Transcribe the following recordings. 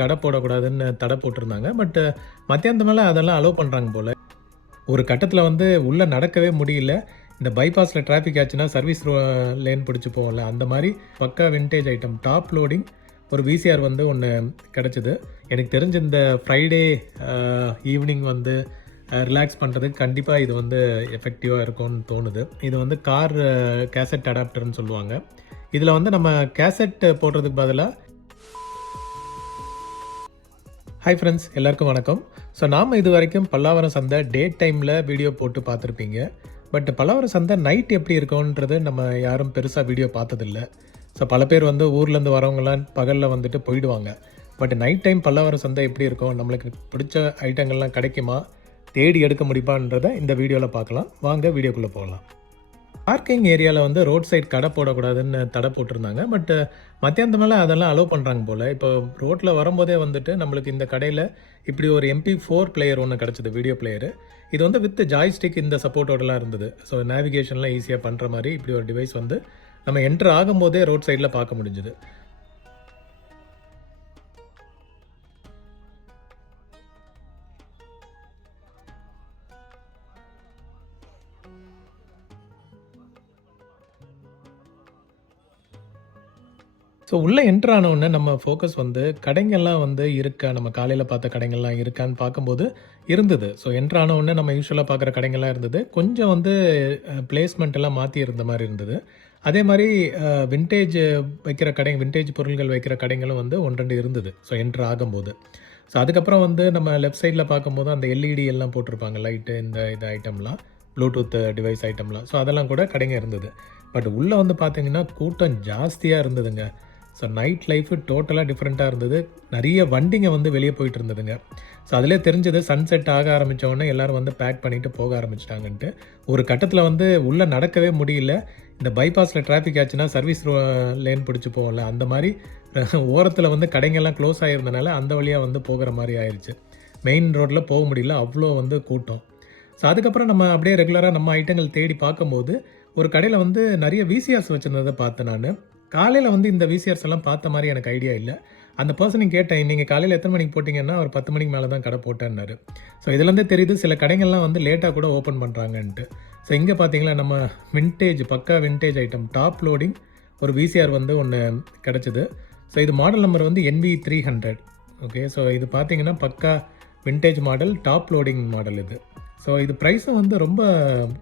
கடை போடக்கூடாதுன்னு தடை போட்டிருந்தாங்க. பட் மத்தியானத்து மேல அதெல்லாம் அலோவ் பண்றாங்க போல. ஒரு கட்டத்தில வந்து உள்ள நடக்கவே முடியல. இந்த பைபாஸ்ல டிராஃபிக் ஆச்சுன்னா சர்வீஸ் லேன் பிடிச்சு போவோம்ல, அந்த மாரி பக்கா வின்டேஜ் ஐட்டம் டாப் லோடிங் ஒரு விசிஆர் வந்து ஒண்ணு கிடைச்சது. எனக்கு தெரிஞ்சு இந்த ஃப்ரைடே ஈவினிங் வந்து ரிலாக்ஸ் பண்ணுறதுக்கு கண்டிப்பாக இது வந்து எஃபெக்டிவாக இருக்கும்னு தோணுது. இது வந்து கார் கேசட் அடாப்டர்னு சொல்லுவாங்க. இதில் வந்து நம்ம கேசட் போடுறதுக்கு பதிலாக ஹாய் ஃப்ரெண்ட்ஸ், எல்லாருக்கும் வணக்கம். ஸோ நாம் இது வரைக்கும் பல்லாவரம் சந்தை டே டைமில் வீடியோ போட்டு பார்த்துருப்பீங்க. பட் பல்லாவரம் சந்தை நைட் எப்படி இருக்கும்ன்றது நம்ம யாரும் பெருசாக வீடியோ பார்த்ததில்ல. ஸோ பல பேர் வந்து ஊர்லேருந்து வரவங்களாம் பகலில் வந்துட்டு போயிடுவாங்க. பட் நைட் டைம் பல்லாவரம் சந்தை எப்படி இருக்கும், நம்மளுக்கு பிடிச்ச ஐட்டங்கள்லாம் கிடைக்குமா, தேடி எடுக்க முடியுமான்றதை இந்த வீடியோவில் பார்க்கலாம். வாங்க வீடியோக்குள்ளே போகலாம். பார்க்கிங் ஏரியாவில் வந்து ரோட் சைட் கடை போடக்கூடாதுன்னு தடை போட்டிருந்தாங்க. பட் மத்தியானத்து மேலே அதெல்லாம் அலோவ் பண்ணுறாங்க போல். இப்போ ரோட்டில் வரும்போதே வந்துட்டு நம்மளுக்கு இந்த கடையில் இப்படி ஒரு MP4 பிளேயர் ஒன்று கிடச்சிது, வீடியோ பிளேயரு. இது வந்து வித் ஜாய்ஸ்டிக் இந்த சப்போர்ட்டோடலாம் இருந்தது. ஸோ நேவிகேஷன்லாம் ஈஸியாக பண்ணுற மாதிரி இப்படி ஒரு டிவைஸ் வந்து நம்ம என்ட்ரு ஆகும்போதே ரோட் சைடில் பார்க்க முடிஞ்சுது. ஸோ உள்ளே என்ட்ரு ஆனவுடனே நம்ம ஃபோக்கஸ் வந்து கடைங்கள்லாம் வந்து இருக்கா, நம்ம காலையில் பார்த்த கடைங்கள்லாம் இருக்கான்னு பார்க்கும்போது இருந்தது. ஸோ என்ட்ரு ஆனவுடனே நம்ம யூசுவலாக பார்க்குற கடைங்கள்லாம் இருந்தது. கொஞ்சம் வந்து பிளேஸ்மெண்ட் எல்லாம் மாற்றி இருந்த மாதிரி இருந்தது. அதே மாதிரி வின்டேஜ் வைக்கிற கடைங்க, வின்டேஜ் பொருட்கள் வைக்கிற கடைங்களும் வந்து 1, 2 இருந்தது. ஸோ என்ட்ரு ஆகும்போது. ஸோ அதுக்கப்புறம் வந்து நம்ம லெஃப்ட் சைடில் பார்க்கும்போது அந்த LED எல்லாம் போட்டிருப்பாங்க, லைட்டு, இது ஐட்டம்லாம், ப்ளூடூத் டிவைஸ் ஐட்டம்லாம். ஸோ அதெல்லாம் கூட கடைங்க இருந்தது. பட் உள்ளே வந்து பார்த்தீங்கன்னா கூட்டம் ஜாஸ்தியாக இருந்ததுங்க. ஸோ நைட் லைஃபு டோட்டலாக டிஃப்ரெண்ட்டாக இருந்தது. நிறைய வண்டிங்க வந்து வெளியே போயிட்டு இருந்ததுங்க. ஸோ அதிலே தெரிஞ்சது சன்செட் ஆக ஆரம்பித்தோடனே எல்லோரும் வந்து பேக் பண்ணிவிட்டு போக ஆரம்பிச்சிட்டாங்கன்ட்டு. ஒரு கட்டத்தில் வந்து உள்ளே நடக்கவே முடியல. இந்த பைபாஸில் டிராஃபிக் ஆச்சுன்னா சர்வீஸ் லேன் பிடிச்சி போகல, அந்த மாதிரி ஓரத்தில் வந்து கடைங்கள்லாம் க்ளோஸ் ஆகிருந்தனால அந்த வழியாக வந்து போகிற மாதிரி ஆயிடுச்சு. மெயின் ரோட்டில் போக முடியல, அவ்வளோ வந்து கூட்டம். ஸோ அதுக்கப்புறம் நம்ம அப்படியே ரெகுலராக நம்ம ஐட்டங்கள் தேடி பார்க்கும்போது ஒரு கடையில் வந்து நிறைய விசிஆர்ஸ் வச்சுருந்ததை பார்த்தேன் நான். காலையில் வந்து இந்த விசிஆர்ஸ் எல்லாம் பார்த்த மாதிரி எனக்கு ஐடியா இல்லை. அந்த பர்சனை கேட்டேன், நீங்கள் காலையில் எத்தனை மணிக்கு போட்டிங்கன்னா ஒரு 10 மணிக்கு மேலே தான் கடை போட்டேன்னாரு. ஸோ இதுலேருந்தே தெரியுது சில கடைகள்லாம் வந்து லேட்டாக கூட ஓப்பன் பண்ணுறாங்கன்ட்டு. ஸோ இங்கே பார்த்தீங்களா நம்ம வின்டேஜ், பக்கா வின்டேஜ் ஐட்டம் டாப் லோடிங் ஒரு விசிஆர் வந்து ஒன்று கிடச்சிது. ஸோ இது மாடல் நம்பர் வந்து NV300. ஓகே, ஸோ இது பார்த்தீங்கன்னா பக்கா vintage model, top loading model இது. ஸோ இது ப்ரைஸும் வந்து ரொம்ப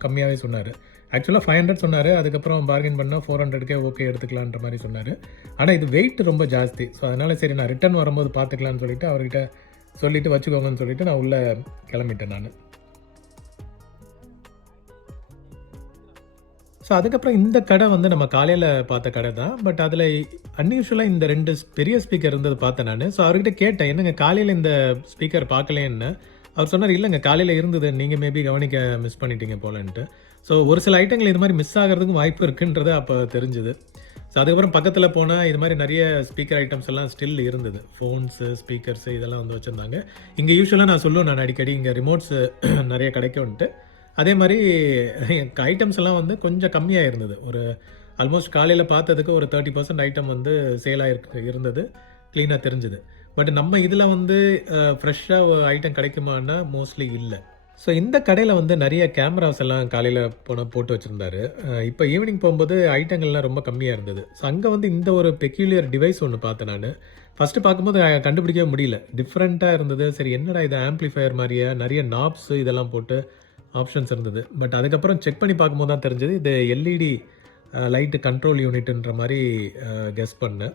கம்மியாகவே சொன்னார். ஆக்சுவலாக 500 சொன்னார். அதுக்கப்புறம் பார்கெயின் பண்ணால் 400க்கே ஓகே எடுத்துக்கலான்ற மாதிரி சொன்னார். ஆனால் இது வெயிட் ரொம்ப ஜாஸ்தி. ஸோ அதனால் சரி நான் ரிட்டர்ன் வரும்போது பார்த்துக்கலான்னு சொல்லிவிட்டு அவர்கிட்ட சொல்லிவிட்டு வச்சுக்கோங்கன்னு சொல்லிவிட்டு நான் உள்ளே கிளம்பிட்டேன் நான். ஸோ அதுக்கப்புறம் இந்த கடை வந்து நம்ம காலையில் பார்த்த கடை தான். பட் அதில் அன்யூஷுவலாக இந்த 2 பெரிய ஸ்பீக்கர் இருந்தது பார்த்தேன் நான். ஸோ அவர்கிட்ட கேட்டேன், என்னங்க காலையில் இந்த ஸ்பீக்கர் பார்க்கலேன்னு. அவர் சொன்னார், இல்லைங்க காலையில் இருந்தது, நீங்கள் மேபி கவனிக்க மிஸ் பண்ணிட்டீங்க போலன்ட்டு. ஸோ ஒரு சில ஐட்டங்கள் இது மாதிரி மிஸ் ஆகிறதுக்கும் வாய்ப்பு இருக்குன்றது அப்போ தெரிஞ்சுது. ஸோ அதுக்கப்புறம் பக்கத்தில் போனால் இது மாதிரி நிறைய ஸ்பீக்கர் ஐட்டம்ஸ் எல்லாம் ஸ்டில் இருந்தது. ஃபோன்ஸு, ஸ்பீக்கர்ஸு இதெல்லாம் வந்து வச்சுருந்தாங்க. இங்கே யூஸ்வலாக நான் சொல்லுவேன், நான் அடிக்கடி இங்கே ரிமோட்ஸு நிறைய கிடைக்கும்ன்ட்டு. அதே மாதிரி ஐட்டம்ஸ் எல்லாம் வந்து கொஞ்சம் கம்மியாக இருந்தது. ஒரு ஆல்மோஸ்ட் காலையில் பார்த்ததுக்கு ஒரு 30% ஐட்டம் வந்து சேலாக இருந்தது, க்ளீனாக தெரிஞ்சுது. பட் நம்ம இதில் வந்து ஃப்ரெஷ்ஷாக ஐட்டம் கிடைக்குமான்னா மோஸ்ட்லி இல்லை. ஸோ இந்த கடையில் வந்து நிறைய கேமராஸ் எல்லாம் காலையில் போட்டு வச்சுருந்தாரு. இப்போ ஈவினிங் போகும்போது ஐட்டங்கள்லாம் ரொம்ப கம்மியாக இருந்தது. ஸோ அங்கே வந்து இந்த ஒரு பெக்யூலியர் டிவைஸ் ஒன்று பார்த்தேன் நான். ஃபஸ்ட்டு பார்க்கும்போது கண்டுபிடிக்கவே முடியல, டிஃப்ரெண்ட்டாக இருந்தது. சரி என்னடா இது, ஆம்ப்ளிஃபையர் மாதிரியே நிறைய நாப்ஸு இதெல்லாம் போட்டு ஆப்ஷன்ஸ் இருந்தது. பட் அதுக்கப்புறம் செக் பண்ணி பார்க்கும்போது தான் தெரிஞ்சது இது LED லைட்டு கண்ட்ரோல் யூனிட்டுன்ற மாதிரி கெஸ் பண்ணேன்.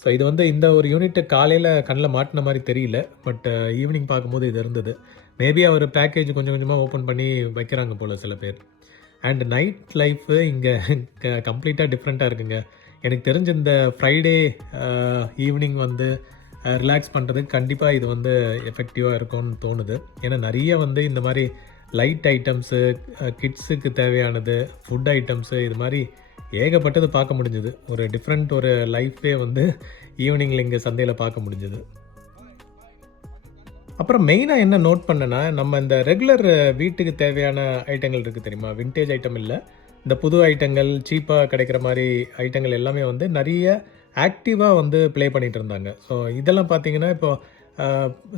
ஸோ இது வந்து இந்த ஒரு யூனிட்டு காலையில் கண்ணில் மாட்டின மாதிரி தெரியல. பட் ஈவினிங் பார்க்கும்போது இது இருந்தது. மேபி அவர் பேக்கேஜ் கொஞ்சம் கொஞ்சமாக ஓப்பன் பண்ணி வைக்கிறாங்க போல் சில பேர். அண்ட் நைட் லைஃபு இங்கே கம்ப்ளீட்டாக டிஃப்ரெண்ட்டாக இருக்குங்க. எனக்கு தெரிஞ்ச இந்த ஃப்ரைடே ஈவினிங் வந்து ரிலாக்ஸ் பண்ணுறதுக்கு கண்டிப்பாக இது வந்து எஃபெக்டிவாக இருக்கும்னு தோணுது. ஏன்னா நிறைய வந்து இந்த மாதிரி லைட் ஐட்டம்ஸு, கிட்ஸுக்கு தேவையானது, ஃபுட் ஐட்டம்ஸு, இது மாதிரி ஏகப்பட்டது பார்க்க முடிஞ்சுது. ஒரு டிஃப்ரெண்ட் ஒரு லைஃபே வந்து ஈவினிங்கில் இங்கே சந்தையில் பார்க்க முடிஞ்சுது. அப்புறம் மெயினாக என்ன நோட் பண்ணேன்னா, நம்ம இந்த ரெகுலர் வீட்டுக்கு தேவையான ஐட்டங்கள் இருக்குது தெரியுமா, வின்டேஜ் ஐட்டம் இல்லை, இந்த புது ஐட்டங்கள், சீப்பாக கிடைக்கிற மாதிரி ஐட்டங்கள் எல்லாமே வந்து நிறைய ஆக்டிவா வந்து ப்ளே பண்ணிட்டு இருந்தாங்க. ஸோ இதெல்லாம் பார்த்தீங்கன்னா, இப்போ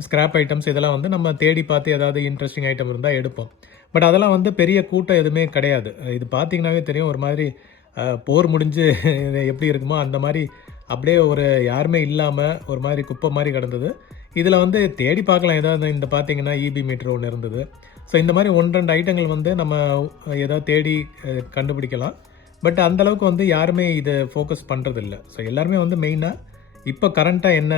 ஸ்கிராப் ஐட்டம்ஸ் இதெல்லாம் வந்து நம்ம தேடி பார்த்து ஏதாவது இன்ட்ரெஸ்டிங் ஐட்டம் இருந்தா எடுப்போம். பட் அதெல்லாம் வந்து பெரிய கூட்டம் எதுவுமே கிடையாது. இது பார்த்தீங்கன்னாவே தெரியும் ஒரு மாதிரி போர் முடிஞ்சு எப்படி இருக்குமோ அந்த மாரி அப்படியே ஒரு யாருமே இல்லாம ஒரு மாரி குப்பை மாரி கிடந்தது. இதில வந்து தேடி பார்க்கலாம். ஏதாவது இந்த பார்த்தீங்கன்னா, ஈபி மீட்டர் ஒண்ணு இருந்தது. ஸோ இந்த மாரி 1, 2 ஐட்டங்கள் வந்து நம்ம ஏதாவது தேடி கண்டுபிடிக்கலாம். பட் அந்த அளவுக்கு வந்து யாருமே இத ஃபோக்கஸ் பண்றதில்ல. ஸோ எல்லாருமே வந்து மெயினா இப்ப கரண்ட்டா என்ன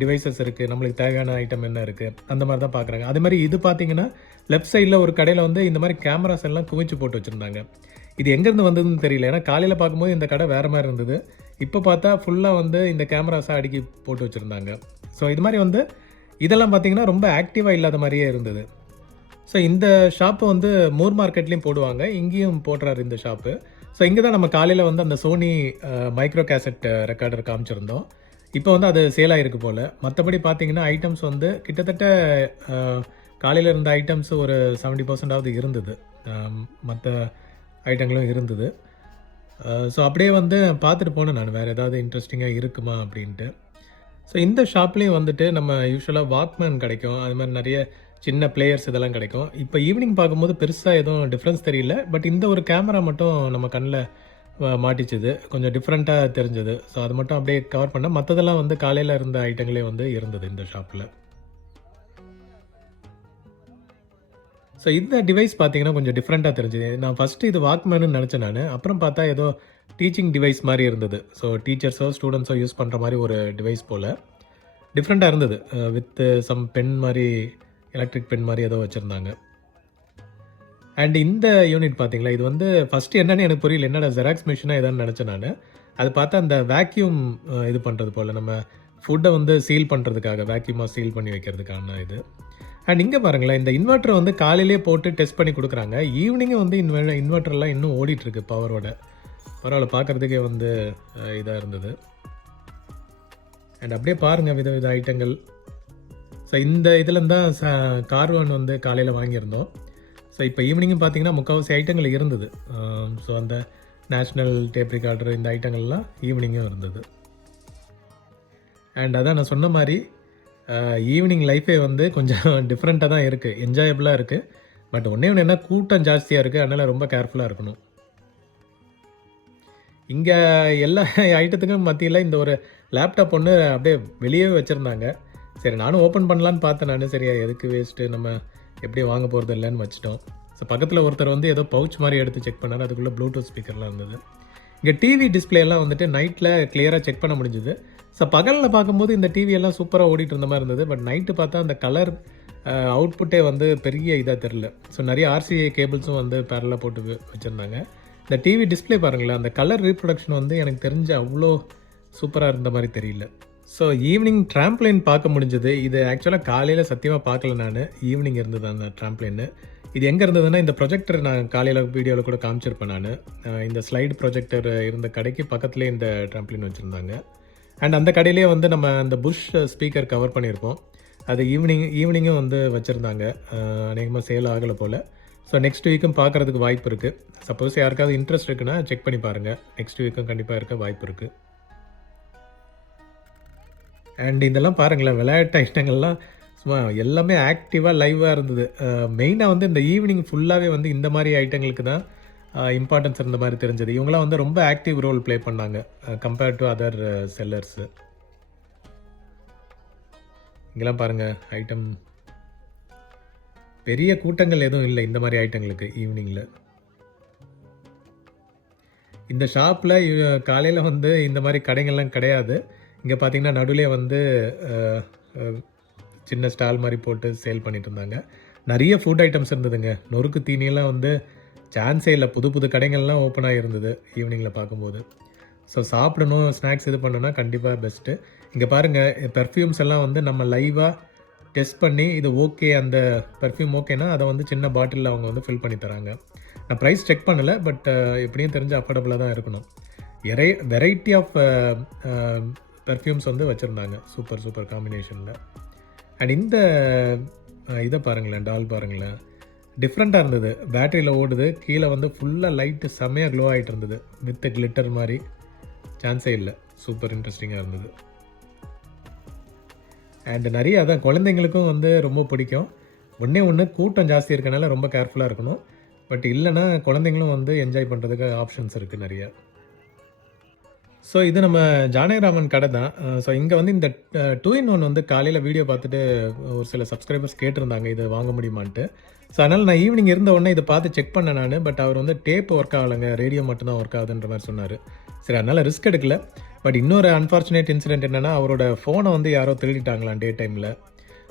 டிவைசஸ் இருக்கு, நம்மளுக்கு தேவையான ஐட்டம் என்ன இருக்கு, அந்த மாரி தான் பார்க்குறாங்க. அதே மாரி இது பார்த்தீங்கன்னா, லெஃப்ட் சைட்ல ஒரு கடையில வந்து இந்த மாரி கேமராஸ் எல்லாம் குவிச்சு போட்டு வச்சிருந்தாங்க. இது எங்கேருந்து வந்ததுன்னு தெரியல. ஏன்னா காலையில பார்க்கும்போது இந்த கடை வேற மாரி இருந்தது. இப்ப பார்த்தா ஃபுல்லா வந்து இந்த கேமராஸா அடுக்கி போட்டு வச்சிருந்தாங்க. ஸோ இது மாரி வந்து இதெல்லாம் பார்த்தீங்கன்னா, ரொம்ப ஆக்டிவா இல்லாத மாரியே இருந்தது. ஸோ இந்த ஷாப் வந்து மூர் மார்க்கெட்லயும் போடுவாங்க. இங்கேயும் போடுறாரு இந்த ஷாப்பு. ஸோ இங்க தான் நம்ம காலையில வந்து அந்த சோனி மைக்ரோ கேசெட் ரெக்கார்டர் காமிச்சிருந்தோம். இப்போ வந்து அது சேல் ஆயிருக்கு போல. மத்தபடி பார்த்தீங்கன்னா, ஐட்டம்ஸ் வந்து கிட்டத்தட்ட அ காலையில இருந்த ஐட்டம்ஸ் ஒரு 70% ஆவது இருந்தது. மத்த ஐட்டங்களும் இருந்தது. ஸோ அப்படியே வந்து பார்த்துட்டு போனேன் நானு. வேற ஏதாவது இன்ட்ரஸ்டிங்கா இருக்குமா அப்படின்ட்டு. ஸோ இந்த ஷாப்லேயும் வந்துட்டு நம்ம யூசுவலா வாக்மேன் கிடைக்கும். அது மாரி நெறைய சின்ன பிளேயர்ஸ் இதெல்லாம் கிடைக்கும். இப்போ ஈவினிங் பார்க்கும்போது பெருசா எதுவும் டிஃபரன்ஸ் தெரியல. பட் இந்த ஒரு கேமரா மட்டும் நம்ம கண்ல மாட்டிச்சுது. கொஞ்சம் டிஃபரெண்ட்டா தெரிஞ்சது. ஸோ அது மட்டும் அப்படியே கவர் பண்ணேன். மத்ததெல்லாம் வந்து காலையில இருந்த ஐட்டங்களே வந்து இருந்தது இந்த ஷாப்ல. ஸோ இந்த டிவைஸ் பார்த்தீங்கன்னா, கொஞ்சம் டிஃப்ரெண்ட்டா தெரிஞ்சது. நான் ஃபர்ஸ்ட்டு இது வாக்மேன்னு நெனச்சேன் நானு. அப்புறம் பார்த்தா ஏதோ டீச்சிங் டிவைஸ் மாரி இருந்தது. ஸோ டீச்சர்ஸோ, ஸ்டூடண்ட்ஸோ யூஸ் பண்ற மாரி ஒரு டிவைஸ் போல. டிஃப்ரெண்ட்டா இருந்தது. வித் சம் பென் மாரி, எலக்ட்ரிக் பென் மாரி ஏதோ வச்சிருந்தாங்க. அண்ட் இந்த யூனிட் பார்த்தீங்களா, இது வந்து ஃபர்ஸ்ட்டு என்னன்னு எனக்கு புரியல. என்னடா ஜெராக்ஸ் மெஷினா ஏதான்னு நெனச்சேன் நானு. அது பார்த்தா அந்த வேக்யூம் இது பண்றது போல. நம்ம ஃபுட்ட வந்து சீல் பண்றதுக்காக, வேக்யூமா சீல் பண்ணி வைக்கிறதுக்கான இது. அண்ட் இங்க பாருங்களேன், இந்த இன்வெர்ட்டர் வந்து காலையிலேயே போட்டு டெஸ்ட் பண்ணி குடுக்குறாங்க. ஈவினிங்கும் வந்து இன்வெர்ட்டர்லாம் இன்னும் ஓடிட்டுருக்கு பவரோட. பரவால்ல பார்க்கறதுக்கே வந்து இதா இருந்தது. அண்ட் அப்படியே பாருங்க விதவித ஐட்டங்கள். ஸோ இந்த இதுலருந்து தான் கார்வன் வந்து காலையில வாங்கியிருந்தோம். ஸோ இப்போ ஈவினிங்கும் பார்த்தீங்கன்னா, முக்காவாசி ஐட்டங்கள் இருந்தது. ஸோ அந்த நேஷனல் டேப் ரெக்கார்டர் இந்த ஐட்டங்கள்லாம் ஈவினிங்கும் இருந்தது. அண்ட் அதான் நான் சொன்ன மாரி ஈவினிங் லைஃபே வந்து கொஞ்சம் டிஃப்ரெண்ட்டா தான் இருக்கு. என்ஜாயபிளா இருக்கு. பட் ஒண்ணே ஒண்ணு என்ன கூட்டம் ஜாஸ்தியா இருக்கு. அதனால ரொம்ப கேர்ஃபுல்லா இருக்கணும். இங்க எல்லா ஐட்டத்துக்கும் மத்தியில இந்த ஒரு லேப்டாப் ஒண்ணு அப்படியே வெளியவே வச்சிருந்தாங்க. சரி நானும் ஓப்பன் பண்ணலான்னு பார்த்தேன் நானு. சரி எதுக்கு வேஸ்ட்டு நம்ம எப்படியும் வாங்க போறது இல்லன்னு வச்சுட்டோம். ஸோ பக்கத்துல ஒருத்தர் வந்து ஏதோ பவுச் மாரி எடுத்து செக் பண்ணாரு. அதுக்குள்ள ப்ளூடூத் ஸ்பீக்கர்லாம் இருந்தது. இங்க டிவி டிஸ்ப்ளே எல்லாம் வந்துட்டு நைட்ல கிளியரா செக் பண்ண முடிஞ்சது. ஸோ பகல்ல பார்க்கும்போது இந்த டிவி எல்லாம் சூப்பரா ஓடிட்டு இருந்த மாரி இருந்தது. பட் நைட்டு பார்த்தா அந்த கலர் அவுட்புட்டே வந்து பெரிய இதா தெரியல. ஸோ நெறைய RCA கேபிள்ஸும் வந்து பேரலா போட்டு வச்சிருந்தாங்க. இந்த டிவி டிஸ்ப்ளே பாருங்களேன், அந்த கலர் ரீப்ரொடக்ஷன் வந்து எனக்கு தெரிஞ்சு அவ்ளோ சூப்பரா இருந்த மாரி தெரியல. ஸோ ஈவினிங் ட்ராம்ப்லைன் பார்க்க முடிஞ்சது. இது ஆக்சுவலா காலையில சத்தியமா பார்க்கல நானு. ஈவினிங் இருந்தது அந்த ட்ராம்ப்லைனு. இது எங்க இருந்ததுன்னா, இந்த ப்ரொஜெக்டர் நான் காலையில வீடியோல கூட காமிச்சிருப்பேன் நானு. இந்த ஸ்லைடு ப்ரொஜெக்டர் இருந்த கடைக்கு பக்கத்திலேயே இந்த ட்ராம்ப்லைன் வச்சிருந்தாங்க. அண்ட் அந்த கடையிலேயே வந்து நம்ம அந்த புஷ் ஸ்பீக்கர் கவர் பண்ணியிருப்போம். அது ஈவினிங்கும் வந்து வச்சிருந்தாங்க. அநேகமா சேல் ஆகல போல. ஸோ நெக்ஸ்ட் வீக்கும் பார்க்கறதுக்கு வாய்ப்பு இருக்கு. சப்போஸ் யாருக்காவது இன்ட்ரெஸ்ட் இருக்குன்னா செக் பண்ணி பாருங்க. நெக்ஸ்ட் வீக்கும் கண்டிப்பா இருக்க வாய்ப்பு இருக்கு. அண்ட் இதெல்லாம் பாருங்களேன், விளையாட்டு ஐட்டங்கள்லாம் சும்மா எல்லாமே ஆக்டிவா லைவா இருந்தது. மெயினா வந்து இந்த ஈவினிங் ஃபுல்லாவே வந்து இந்த மாரி ஐட்டங்களுக்கு தான் இம்பார்ட்டன்ஸ் இருந்த மாரி தெரிஞ்சது. இவங்கலாம் வந்து ரொம்ப ஆக்டிவ் ரோல் ப்ளே பண்ணாங்க கம்பேர்ட் டு அதர் செல்லர்ஸ். இங்கெல்லாம் பாருங்க ஐட்டம் பெரிய கூட்டங்கள் எதுவும் இல்ல இந்த மாரி ஐட்டங்களுக்கு ஈவினிங்ல. இந்த ஷாப்ல காலையில வந்து இந்த மாரி கடைகள்லாம் கிடையாது. இங்க பார்த்தீங்கன்னா, நடுவுலயே வந்து அ அ சின்ன ஸ்டால் மாரி போட்டு சேல் பண்ணிட்டு இருந்தாங்க. நெறைய ஃபுட் ஐட்டம்ஸ் இருந்ததுங்க. நொறுக்கு தீனியெல்லாம் வந்து சான்ஸே இல்ல. புது புது கடைகள்லாம் ஓப்பன் ஆகியிருந்தது ஈவினிங்ல பார்க்கும்போது. ஸோ சாப்பிடணும், ஸ்நாக்ஸ் இது பண்ணணும்னா கண்டிப்பா பெஸ்ட்டு. இங்க பாருங்க பெர்ஃப்யூம்ஸ் எல்லாம் வந்து நம்ம லைவா டெஸ்ட் பண்ணி இது ஓகே, அந்த பெர்ஃப்யூம் ஓகேனா அத வந்து சின்ன பாட்டில்ல அவங்க வந்து ஃபில் பண்ணி தராங்க. நான் பிரைஸ் செக் பண்ணல. பட் எப்படியும் தெரிஞ்சு அஃபோர்டபுளா தான் இருக்கணும். வெரைட்டி ஆஃப் பெர்ஃப்யூம்ஸ் வந்து வச்சிருந்தாங்க. சூப்பர் சூப்பர் காம்பினேஷன்ல. அண்ட் இந்த இத பாருங்களேன், டால் பாருங்களேன். டிஃப்ரெண்ட்டா இருந்தது. பேட்டரியில ஓடுது. கீழ வந்து ஃபுல்லா லைட் செம்மையா க்ளோ ஆயிட்டு இருந்தது. வித் கிளிட்டர் மாரி. சான்ஸே இல்லை. சூப்பர் இன்ட்ரெஸ்டிங்காக இருந்தது. அண்ட் நிறைய அதான் குழந்தைங்களுக்கும் வந்து ரொம்ப பிடிக்கும். ஒன்று கூட்டம் ஜாஸ்தி இருக்கனால ரொம்ப கேர்ஃபுல்லாக இருக்கணும். பட் இல்லைன்னா குழந்தைங்களும் வந்து என்ஜாய் பண்ணுறதுக்கு ஆப்ஷன்ஸ் இருக்குது நிறைய. ஸோ இது நம்ம ஜானகிராமன் கடை தான். ஸோ இங்கே வந்து இந்த 2-in-1 வந்து காலையில் வீடியோ பார்த்துட்டு ஒரு சில சப்ஸ்கிரைபர்ஸ் கேட்டிருந்தாங்க இது வாங்க முடியுமான்ட்டு. ஸோ அதனால் நான் ஈவினிங் இருந்த உடனே இதை பார்த்து செக் பண்ணேன் நான். பட் அவர் வந்து டேப் ஒர்க் ஆகலைங்க, ரேடியோ மட்டும்தான் ஒர்க் ஆகுதுன்ற மாதிரி சொன்னார். சரி, அதனால் ரிஸ்க் எடுக்கல. பட் இன்னொரு அன்ஃபார்ச்சுனேட் இன்சிடென்ட் என்னென்னா, அவரோட ஃபோனை வந்து யாரோ திருடிட்டாங்களாம் டே டைமில்.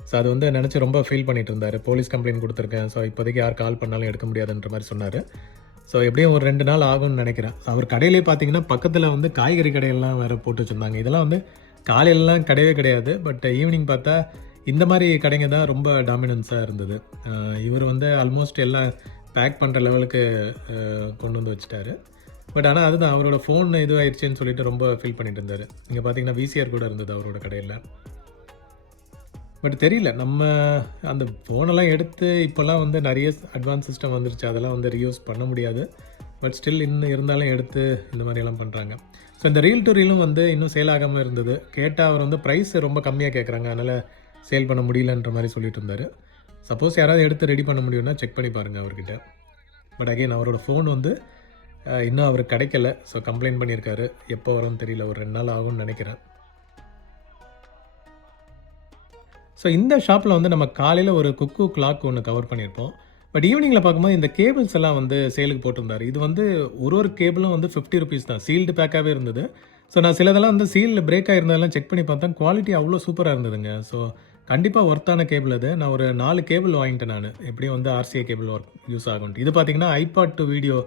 ஸோ அது வந்து நினச்சி ரொம்ப ஃபீல் பண்ணிட்டு இருந்தார். போலீஸ் கம்ப்ளைண்ட் கொடுத்துருக்கேன், ஸோ இப்போதைக்கு யார் கால் பண்ணாலும் எடுக்க முடியாதுன்ற மாதிரி சொன்னார். ஸோ எப்படியும் ஒரு 2 நாள் ஆகும்னு நினைக்கிறேன். அவர் கடையிலே பார்த்தீங்கன்னா பக்கத்தில் வந்து காய்கறி கடையெல்லாம் வேறு போட்டு வச்சுருந்தாங்க. இதெல்லாம் வந்து காலையிலலாம் கிடையவே கிடையாது. பட் ஈவினிங் பார்த்தா இந்த மாதிரி கடைங்க தான் ரொம்ப டாமினன்ஸாக இருந்தது. இவர் வந்து ஆல்மோஸ்ட் எல்லாம் பேக் பண்ணுற லெவலுக்கு கொண்டு வந்து வச்சுட்டாரு. பட் ஆனால் அதுதான் அவரோட ஃபோன் இதுவாகிடுச்சின்னு சொல்லிட்டு ரொம்ப ஃபீல் பண்ணிட்டு இருந்தார். இங்கே பார்த்தீங்கன்னா VCR கூட இருந்தது அவரோட கடையில். பட் தெரியல, நம்ம அந்த ஃபோனெல்லாம் எடுத்து இப்போல்லாம் வந்து நிறைய அட்வான்ஸ் சிஸ்டம் வந்துருச்சு, அதெல்லாம் வந்து ரீயூஸ் பண்ண முடியாது. பட் ஸ்டில் இன்னும் இருந்தாலும் எடுத்து இந்த மாதிரியெல்லாம் பண்ணுறாங்க. ஸோ இந்த ரீல் டு ரீலும் வந்து இன்னும் சேல் ஆகாமல் இருந்தது. கேட்டால் அவர் வந்து ப்ரைஸ் ரொம்ப கம்மியாக கேட்குறாங்க, அதனால் சேல் பண்ண முடியலன்ற மாதிரி சொல்லிட்டு இருந்தார். சப்போஸ் யாராவது எடுத்து ரெடி பண்ண முடியும்னா செக் பண்ணி பாருங்கள் அவர்கிட்ட. பட் அகெயின் அவரோட ஃபோன் வந்து இன்னும் அவருக்கு கிடைக்கல. ஸோ கம்ப்ளைண்ட் பண்ணியிருக்காரு. எப்போ வரும்னு தெரியல, ஒரு 2 நாள் ஆகும்னு நினைக்கிறேன். ஸோ இந்த ஷாப்பில் வந்து நம்ம காலையில் ஒரு குக்கு கிளாக் ஒன்று கவர் பண்ணியிருப்போம். பட் ஈவினிங்கில் பார்க்கும்போது இந்த கேபிள்ஸ் எல்லாம் வந்து சேலுக்கு போட்டிருந்தார். இது வந்து ஒரு கேபிளும் வந்து 50 ருபீஸ் தான், சீல்டு பேக்காகவே இருந்தது. ஸோ நான் சிலதெல்லாம் வந்து சீல் பிரேக் ஆகிருந்ததெல்லாம் செக் பண்ணி பார்த்தேன், குவாலிட்டி அவ்வளோ சூப்பராக இருந்ததுங்க. ஸோ கண்டிப்பாக ஒர்த்தான கேபிள் அது. நான் ஒரு 4 கேபிள் வாங்கிட்டேன் நான், எப்படியும் வந்து RCA கேபிள் யூஸ் ஆகும்ட்டு. இது பார்த்தீங்கன்னா iPod to video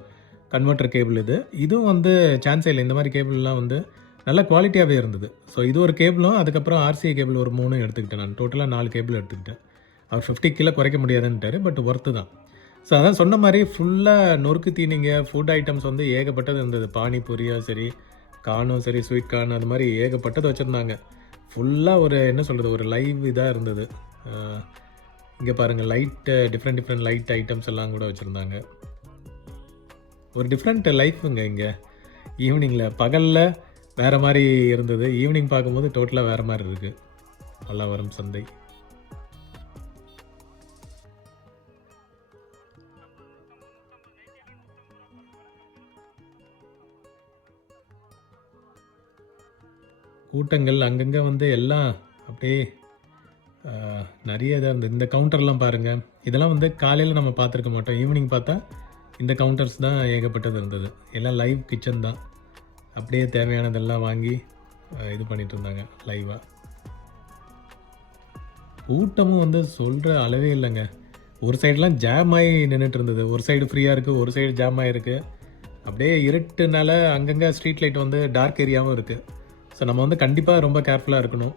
converter cable இது. இதுவும் வந்து சான்ஸே இல்லை, இந்த மாதிரி கேபிள்லாம் வந்து நல்ல குவாலிட்டியாகவே இருந்தது. ஸோ இது ஒரு கேபிளும், அதுக்கப்புறம் RCA கேபிள் ஒரு 3 எடுத்துக்கிட்டேன் நான். டோட்டலாக 4 கேபிள் எடுத்துக்கிட்டேன். அவர் 50 கிலோ குறைக்க முடியாதுன்ட்டார், பட் ஒர்த்து தான். ஸோ அதான் சொன்ன மாதிரி ஃபுல்லாக நொறுக்கு தீனிங்க, ஃபுட் ஐட்டம்ஸ் வந்து ஏகப்பட்டது இருந்தது. பானிபூரியாக சரி, கார்னும் சரி, ஸ்வீட் கார்ன், அது மாதிரி ஏகப்பட்டது வச்சுருந்தாங்க. ஃபுல்லாக ஒரு என்ன சொல்கிறது, ஒரு லைவ் இதாக இருந்தது. இங்கே பாருங்கள், லைட்டு டிஃப்ரெண்ட் லைட் ஐட்டம்ஸ் எல்லாம் கூட வச்சுருந்தாங்க. ஒரு டிஃப்ரெண்ட் லைஃபுங்க இங்கே. ஈவினிங்கில் பகலில் வேறு மாதிரி இருந்தது, ஈவினிங் பார்க்கும்போது டோட்டலாக வேறு மாதிரி இருக்குது. பல்லாவரம் சந்தை. கூட்டங்கள் அங்கங்கே வந்து எல்லாம் அப்படியே நிறைய இதாக இருந்தது. இந்த கவுண்டர்லாம் பாருங்கள், இதெல்லாம் வந்து காலையில் நம்ம பார்த்துருக்க மாட்டோம். ஈவினிங் பார்த்தா இந்த கவுண்டர்ஸ் தான் ஏகப்பட்டது இருந்தது. எல்லாம் லைவ் கிச்சன் தான், அப்படியே தேவையானதெல்லாம் வாங்கி இது பண்ணிகிட்டு இருந்தாங்க லைவாக. கூட்டமும் வந்து சொல்கிற அளவே இல்லைங்க. ஒரு சைடெலாம் ஜாம் ஆகி நின்றுட்டு இருந்தது, ஒரு சைடு ஃப்ரீயாக இருக்குது, ஒரு சைடு ஜாம் ஆகிருக்கு. அப்படியே இருட்டுனால அங்கங்கே ஸ்ட்ரீட் லைட் வந்து டார்க் ஏரியாவும் இருக்குது. ஸோ நம்ம வந்து கண்டிப்பாக ரொம்ப கேர்ஃபுல்லாக இருக்கணும்.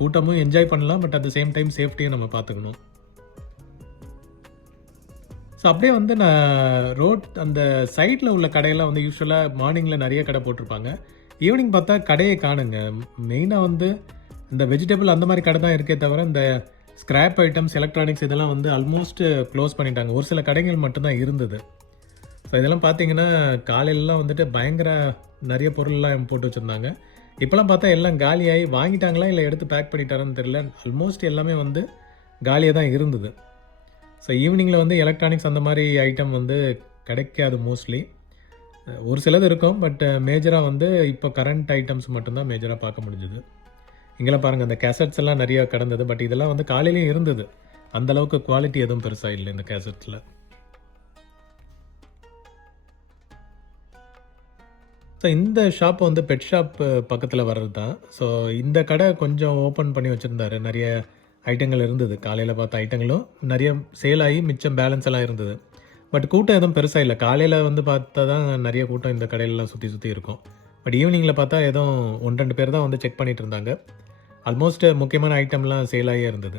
கூட்டமும் என்ஜாய் பண்ணலாம், but at the same time சேஃப்டியும் நம்ம பார்த்துக்கணும். ஸோ அப்படியே வந்து நான் அந்த சைடில் உள்ள கடையெல்லாம் வந்து யூஸ்வலாக மார்னிங்கில் நிறைய கடை போட்டிருப்பாங்க. ஈவினிங் பார்த்தா கடையை காணுங்க. மெயினாக வந்து இந்த வெஜிடபிள் அந்த மாதிரி கடை தான் இருக்கே தவிர, இந்த ஸ்கிராப் ஐட்டம்ஸ், எலக்ட்ரானிக்ஸ் இதெல்லாம் வந்து ஆல்மோஸ்ட் க்ளோஸ் பண்ணிட்டாங்க. ஒரு சில கடைகள் மட்டும்தான் இருந்தது. ஸோ இதெல்லாம் பார்த்தீங்கன்னா காலையிலலாம் வந்துட்டு பயங்கர நிறைய பொருள்லாம் போட்டு வச்சுருந்தாங்க. இப்போலாம் பார்த்தா எல்லாம் காலியாகி வாங்கிட்டாங்களா இல்லை எடுத்து பேக் பண்ணிட்டாரான்னு தெரியல. ஆல்மோஸ்ட் எல்லாமே வந்து காலியாக தான் இருந்தது. ஸோ ஈவினிங்கில் வந்து எலக்ட்ரானிக்ஸ் அந்த மாதிரி ஐட்டம் வந்து கிடைக்காது மோஸ்ட்லி. ஒரு சிலது இருக்கும், பட் மேஜராக வந்து இப்போ கரண்ட் ஐட்டம்ஸ் மட்டும்தான் மேஜராக பார்க்க முடிஞ்சுது. இங்கெல்லாம் பாருங்கள், அந்த கேசட்ஸ் எல்லாம் நிறையா கடந்தது. பட் இதெல்லாம் வந்து காலையிலையும் இருந்தது. அந்தளவுக்கு குவாலிட்டி எதுவும் பெருசாக இல்லை இந்த கேசட்ஸில். ஸோ இந்த ஷாப் வந்து பெட் ஷாப் பக்கத்தில் வர்றது தான். ஸோ இந்த கடை கொஞ்சம் ஓப்பன் பண்ணி வச்சுருந்தாரு. நிறைய ஐட்டங்கள் இருந்தது. காலையில் பார்த்த ஐட்டங்களும் நிறைய சேல் ஆகி மிச்சம் பேலன்ஸ் எல்லாம் இருந்தது. பட் கூட்டம் எதுவும் பெருசாக இல்லை. காலையில் வந்து பார்த்தா தான் நிறைய கூட்டம் இந்த கடையிலலாம் சுற்றி இருக்கும். பட் ஈவினிங்கில் பார்த்தா எதுவும் 1-2 பேர் தான் வந்து செக் பண்ணிகிட்டு இருந்தாங்க. ஆல்மோஸ்ட் முக்கியமான ஐட்டம்லாம் சேல் ஆகியே இருந்தது.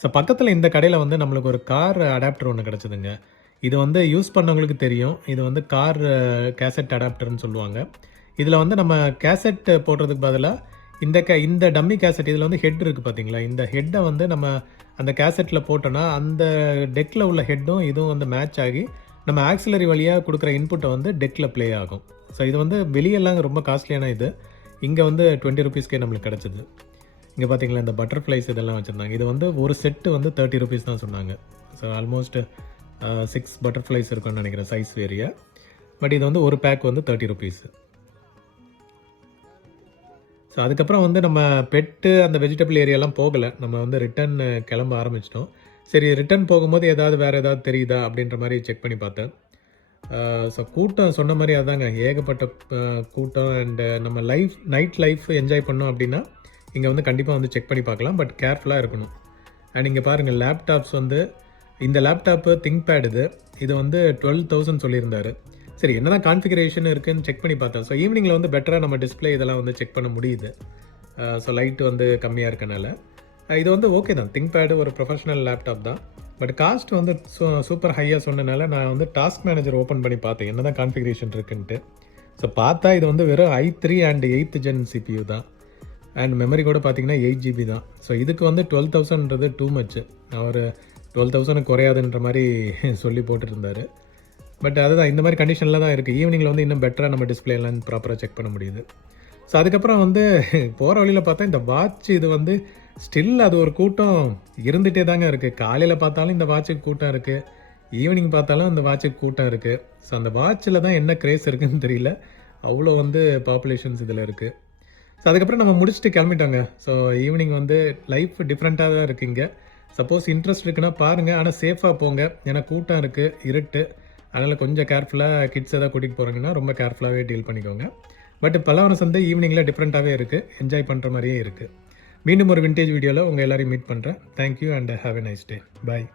ஸோ பக்கத்தில் இந்த கடையில் வந்து நம்மளுக்கு ஒரு கார் அடாப்டர் ஒன்று கிடச்சிதுங்க. இது வந்து யூஸ் பண்ணவங்களுக்கு தெரியும். இது வந்து கார் கேசட் அடாப்டர்னு சொல்லுவாங்க. இதில் வந்து நம்ம கேசட் போடுறதுக்கு பதிலாக இந்த டம்மி கேசட் இதில் வந்து ஹெட் இருக்குது பார்த்தீங்களா, இந்த ஹெட்டை வந்து நம்ம அந்த கேசட்டில் போட்டோன்னா அந்த டெக்கில் உள்ள ஹெட்டும் இதுவும் வந்து மேட்ச் ஆகி நம்ம ஆக்சிலரி வழியாக கொடுக்குற இன்புட்டை வந்து டெக்கில் ப்ளே ஆகும். ஸோ இது வந்து வெளியெல்லாம் ரொம்ப காஸ்ட்லியான இது. இங்கே வந்து 20 ருபீஸ்க்கே நம்மளுக்கு கிடச்சிது. இங்கே பார்த்தீங்களா இந்த பட்டர்ஃப்ளைஸ் இதெல்லாம் வச்சுருந்தாங்க. இது வந்து ஒரு செட்டு வந்து 30 ருபீஸ் தான் சொன்னாங்க. ஸோ ஆல்மோஸ்ட் 6 பட்டர்ஃப்ளைஸ் இருக்கும்னு நினைக்கிறேன் சைஸ் வேரியா. பட் இது வந்து ஒரு பேக் வந்து 30 ருபீஸ். ஸோ அதுக்கப்புறம் வந்து நம்ம பெட்டு அந்த வெஜிடபிள் ஏரியாலாம் போகலை. நம்ம வந்து ரிட்டர்ன் கிளம்ப ஆரம்பிச்சிட்டோம். சரி ரிட்டர்ன் போகும்போது வேறு ஏதாவது தெரியுதா அப்படின்ற மாதிரி செக் பண்ணி பார்த்தேன். ஸோ கூட்டம் சொன்ன மாதிரி அதாங்க ஏகப்பட்ட கூட்டம். அண்டு நம்ம நைட் லைஃப் என்ஜாய் பண்ணோம் அப்படின்னா இங்கே வந்து கண்டிப்பாக வந்து செக் பண்ணி பார்க்கலாம். பட் கேர்ஃபுல்லாக இருக்கணும். அண்ட் இங்கே பாருங்கள் லேப்டாப்ஸ் வந்து இந்த லேப்டாப்பு திங்க்பேட் இது வந்து 12,000 சொல்லியிருந்தாரு. சரி என்னதான் கான்ஃபிகரேஷன் இருக்குதுன்னு செக் பண்ணி பார்த்தேன். ஸோ ஈவினிங்கில் வந்து பெட்டராக நம்ம டிஸ்பிளே இதெல்லாம் வந்து செக் பண்ண முடியுது. ஸோ லைட்டு வந்து கம்மியாக இருக்கனால இது வந்து ஓகே தான். திங்க்பேடு ஒரு ப்ரொஃபஷனல் லேப்டாப் தான். பட் காஸ்ட் வந்து சூப்பர் ஹையாக சொன்னனால நான் வந்து டாஸ்க் மேனேஜர் ஓப்பன் பண்ணி பார்த்தேன் என்ன தான் கான்ஃபிகரேஷன் இருக்குன்ட்டு. ஸோ பார்த்தா இது வந்து வெறும் i3 and 8th gen CPU தான். அண்ட் மெமரி கூட பார்த்தீங்கன்னா 8 GB தான். ஸோ இதுக்கு வந்து 12,000ன்றது டூ மச். அவர் 12,000 குறையாதுன்ற மாதிரி சொல்லி போட்டுருந்தார். பட் அதுதான் இந்த மாதிரி கண்டிஷனில் தான் இருக்குது. ஈவினிங்கில் வந்து இன்னும் பெட்டராக நம்ம டிஸ்பிளே எல்லாம் ப்ராப்பராக செக் பண்ண முடியுது. ஸோ அதுக்கப்புறம் வந்து போகிற வழியில் பார்த்தா இந்த வாட்ச் இது வந்து ஸ்டில் அது ஒரு கூட்டம் இருந்துகிட்டே தாங்க இருக்குது. காலையில் பார்த்தாலும் இந்த வாட்சுக்கு கூட்டம் இருக்குது, ஈவினிங் பார்த்தாலும் அந்த வாட்சுக்கு கூட்டம் இருக்குது. ஸோ அந்த வாட்சில் தான் என்ன கிரேஸ் இருக்குதுன்னு தெரியல. அவ்வளோ வந்து பாப்புலேஷன்ஸ் இதில் இருக்குது. ஸோ அதுக்கப்புறம் நம்ம முடிச்சுட்டு கிளம்பிட்டோங்க. ஸோ ஈவினிங் வந்து லைஃப் டிஃப்ரெண்ட்டாக தான் இருக்குது இங்கே. சப்போஸ் இன்ட்ரெஸ்ட் இருக்குன்னா பாருங்கள், ஆனால் சேஃபாக போங்க. ஏன்னா கூட்டம் இருக்குது, இருட்டு. அதனால் கொஞ்சம் கேர்ஃபுல்லாக கிட்ஸ் எதாவது கூட்டிகிட்டு போகிறாங்கன்னா ரொம்ப கேர்ஃபுல்லாகவே டீல் பண்ணிக்கோங்க. பட் பல்லவரம் சந்தை ஈவினிங்கில் டிஃப்ரெண்ட்டாகவே இருக்குது, என்ஜாய் பண்ணுற மாதிரியே இருக்குது. மீண்டும் ஒரு விண்டேஜ் வீடியோவில் உங்கள் எல்லாரையும் மீட் பண்ணுறேன். Thank you and have a nice day. Bye.